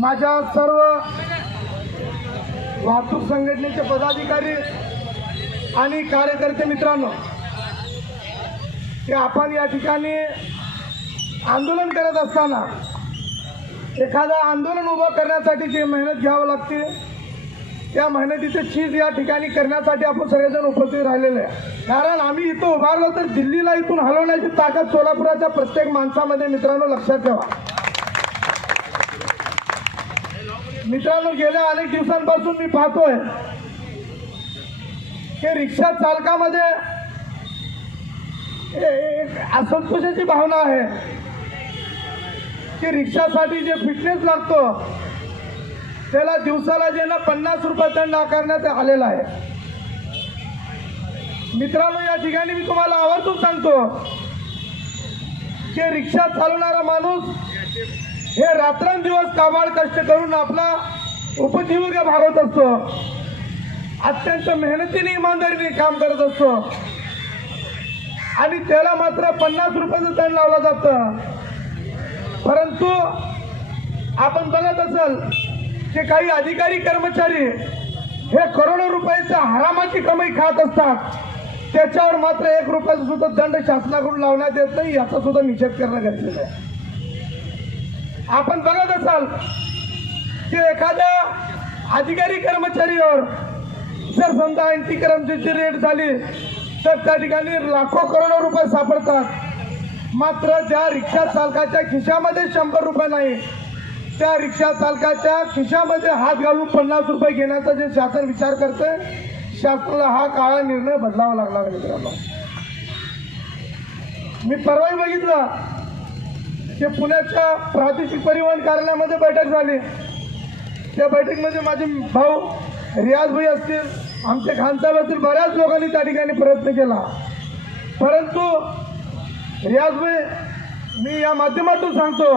माझ्या सर्व वाहतूक संघटनेचे पदाधिकारी आणि कार्यकर्ते मित्रांनो की आपण या ठिकाणी आंदोलन करत असताना एखादं आंदोलन उभं करण्यासाठी जी मेहनत घ्यावं लागते त्या मेहनतीचं चीज या ठिकाणी करण्यासाठी आपण सगळेजण उपस्थित राहिलेले आहे. कारण आम्ही इथं उभारलो तर दिल्लीला इथून हलवण्याची ताकद सोलापुराच्या प्रत्येक माणसामध्ये मित्रांनो लक्षात ठेवा. मित्रांनो गेल्या अनेक दिवसांपासून मी पाहतोय की रिक्षा चालकामध्ये एक असंतोषाची भावना आहे की रिक्षासाठी जे फिटनेस लागतो त्याला दिवसाला जे ना पन्नास रुपये दंड आकारण्यात आलेला आहे. मित्रांनो या ठिकाणी मी तुम्हाला आवर्जून सांगतो की रिक्षा चालवणारा माणूस हे रात्रंदिवस काबाड कष्ट करून आपला उपजीविका भागवत असतो. अत्यंत मेहनतीने इमानदारीने काम करत असतो. आणि त्याला मात्र पन्नास रुपयाचं दंड लावला जातं. परंतु आपण बघत असाल की काही अधिकारी कर्मचारी हे करोडो रुपयाच्या हरामाची कमाई खात असतात. त्याच्यावर मात्र एक रुपयाचा सुद्धा दंड शासनाकडून लावण्यात येत नाही याचा सुद्धा निषेध करणं गरजेचं आहे. आपण बघत असाल की एखाद्या अधिकारी कर्मचारीवर जर समजा अँटी करमचीची रेट झाली तर त्या ठिकाणी लाखो करोडो रुपये सापडतात. मात्र ज्या रिक्षा चालकाच्या खिशामध्ये शंभर रुपये नाही त्या रिक्षा चालकाच्या खिशामध्ये हात घालून पन्नास रुपये घेण्याचा जे शासन विचार करते शासनाला हा काळा निर्णय बदलावा लागला मित्रांनो. मी परवाही बघितलं की पुण्याच्या प्रादेशिक परिवहन कार्यालयामध्ये बैठक झाली. त्या बैठकीमध्ये माझे भाऊ रियाज भाई असतील आमचे खानसाहेब असतील बऱ्याच लोकांनी त्या ठिकाणी प्रयत्न केला. परंतु रियाज भाई मी या माध्यमातून सांगतो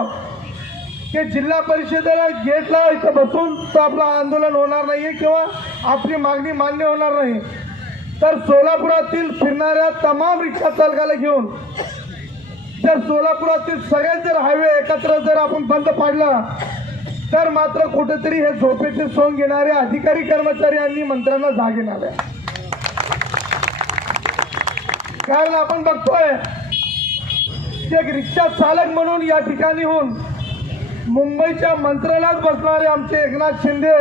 की जिल्हा परिषदेला गेटला इथं बसून तर आपलं आंदोलन होणार नाही किंवा आपली मागणी मान्य होणार नाही. तर सोलापुरातील फिरणाऱ्या तमाम रिक्षा चालकाला घेऊन तर सोलापुरातील सगळे जर हायवे एकत्र जर आपण बंद पाडला तर मात्र कुठेतरी हे झोपेचे सोंग घेणारे अधिकारी कर्मचारी आणि मंत्र्यांना जाग येणार आहे. कारण आपण बघतोय एक रिक्षा चालक म्हणून या ठिकाणी होऊन मुंबईच्या मंत्रालयात बसणारे आमचे एकनाथ शिंदे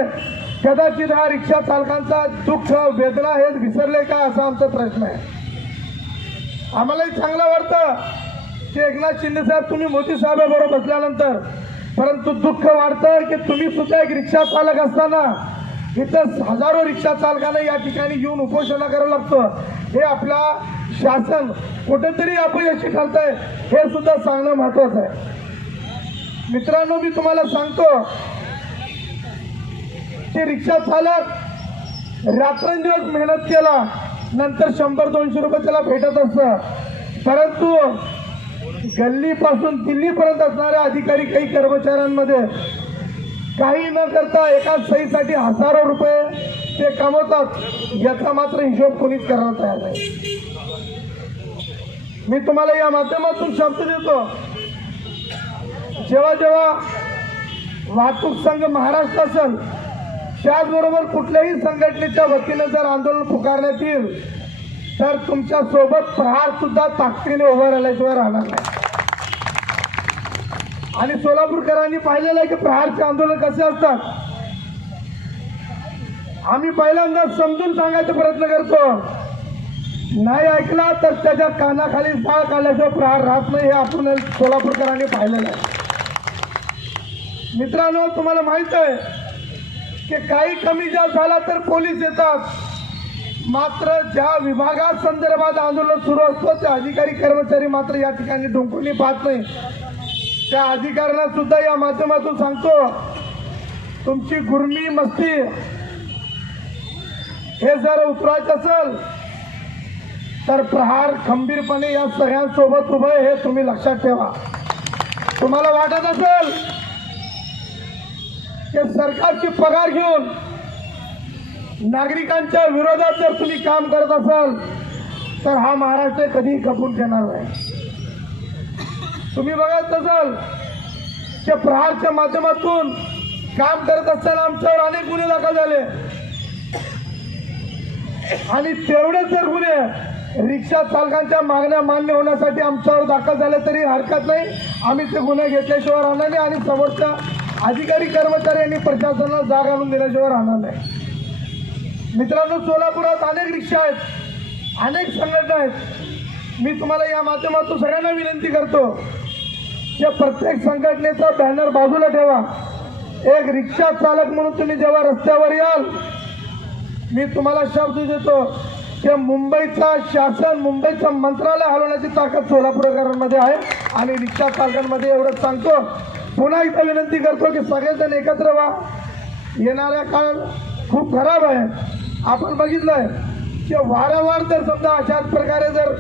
कदाचित हा रिक्षा चालकांचा दुःख वेदना हे विसरले का असा आमचा प्रश्न आहे. आम्हालाही चांगलं वाटतं. एकनाथ शिंदे साहेब तुम्ही मोदी साहेबाबरोबर बसल्यानंतर परंतु दुःख वाढतं की तुम्ही सुद्धा एक रिक्षा चालक असताना इथं हजारो रिक्षा चालकांना या ठिकाणी येऊन उपोषणा करावं लागतं. हे आपला शासन कुठेतरी अपयशी ठरतंय हे सुद्धा सांगणं महत्वाचं आहे. मित्रांनो मी तुम्हाला सांगतो की रिक्षा चालक रात्रंदिवस मेहनत केला नंतर शंभर दोनशे रुपये त्याला भेटत असतं. परंतु गल्लीपासून दिल्लीपर्यंत असणाऱ्या अधिकारी काही कर्मचाऱ्यांमध्ये काही न करता एका सहीसाठी हजारो रुपये ते कमवतात याचा मात्र हिशोब कोणीच करायला तयार नाही. मी तुम्हाला या माध्यमातून शब्द देतो. जेव्हा जेव्हा वाहतूक संघ महाराष्ट्र असेल त्याचबरोबर कुठल्याही संघटनेच्या वतीनं जर आंदोलन पुकारण्यात येईल तर तुमच्यासोबत प्रहार सुद्धा ताकदीने उभा राहिल्याशिवाय राहणार नाही. आणि सोलापूरकरांनी पाहिलेलं आहे की प्रहारचे आंदोलन कसे असतात? आम्ही पहिल्यांदा समजून सांगायचा प्रयत्न करतो. नाही ऐकला तर त्याच्या कानाखाली जाळ काढल्याशिवाय प्रहार राहत नाही हे आपण सोलापूरकरांनी पाहिलेलं आहे. मित्रांनो तुम्हाला माहीत आहे की काही कमी जास्त झाला तर पोलीस येतात. मात्र ज्या विभागा संदर्भात आंदोलन सुरू असतो त्या अधिकारी कर्मचारी मात्र या ठिकाणी डोंकुनी पाहत नाही. त्या अधिकाऱ्यांना सुद्धा या माध्यमातून सांगतो तुमची गुरमी मस्ती हे जर उतरायचं असेल तर प्रहार खंबीरपणे या सगळ्यांसोबत उभं हे तुम्ही लक्षात ठेवा. तुम्हाला वाटत असेल की सरकारची पगार घेऊन नागरिकांच्या विरोधात जर तुम्ही काम करत असाल तर हा महाराष्ट्र कधीही खपून घेणार नाही. तुम्ही बघत असाल की प्रहारच्या माध्यमातून काम करत असताना आमच्यावर अनेक गुन्हे दाखल झाले. आणि तेवढेच जर गुन्हे रिक्षा चालकांच्या मागण्या मान्य होण्यासाठी आमच्यावर दाखल झाले तरी हरकत नाही. आम्ही ते गुन्हे घेतल्याशिवाय राहणार नाही आणि समोरच्या अधिकारी कर्मचारी आणि प्रशासनाला जाग आणून दिल्याशिवाय राहणार नाही. मित्रांनो सोलापुरात अनेक रिक्षा आहेत अनेक संघटना आहेत. मी तुम्हाला या माध्यमातून सगळ्यांना विनंती करतो या प्रत्येक संघटनेचा बॅनर बाजूला ठेवा. एक रिक्षा चालक म्हणून तुम्ही जेव्हा रस्त्यावर याल मी तुम्हाला शब्द देतो की मुंबईचा शासन मुंबईचं मंत्रालय हलवण्याची ताकद सोलापूरकरांमध्ये आहे आणि रिक्षा चालकांमध्ये एवढंच सांगतो. पुन्हा एकदा विनंती करतो की सगळेजण एकत्र व्हा. येणाऱ्या काळ खूप खराब आहे. आपण बघितलंय की वारंवार जर समजा अशाच प्रकारे जर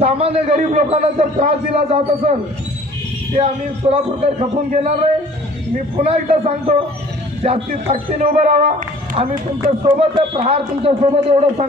सामान्य गरीब लोकांना जर त्रास दिला जात असेल ते आम्ही सोलापूरकर खपून घेणार नाही मी पुन्हा एकदा सांगतो जास्ती ताकदीने उभं राहा. आम्ही तुमच्यासोबत प्रहार तुमच्यासोबत एवढं सांगतो.